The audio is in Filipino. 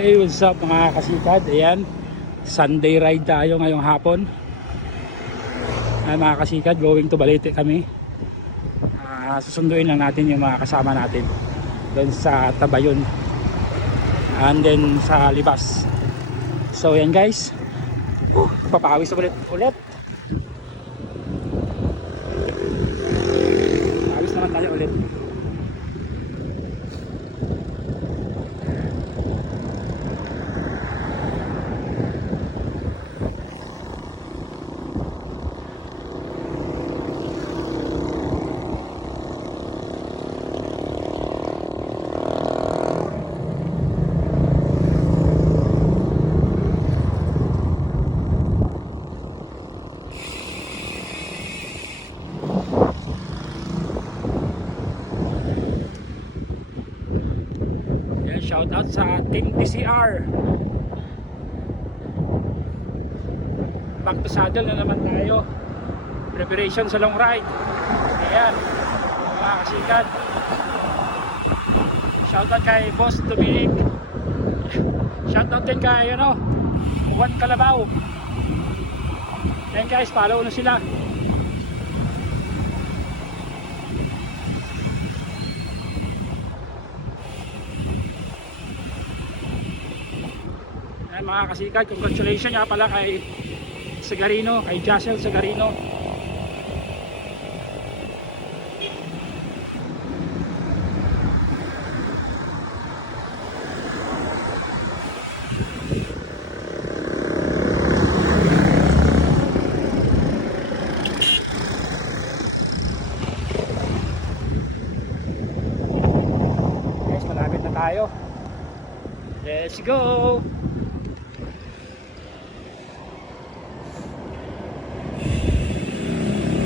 Hey, what's up mga kasikad? Ayan, Sunday ride tayo ngayong hapon. Mga kasikad, going to Balete kami. Susunduin lang natin yung mga kasama natin doon sa Tabayon and then sa Libas. So yan guys, papawis ulit. Pawis naman tayo ulit. Shout out sa Team TCR. Back to saddle na naman tayo. Preparation sa long ride. Ayan, mga kasikat. Shout out kay Boss Dominic. Shout out din kay Juan Calabao. Ayan guys, follow na sila. Mga kasikat, congratulations nga pala kay Sagarino, kay Jassel Sagarino. Guys, malapit na tayo. Let's go!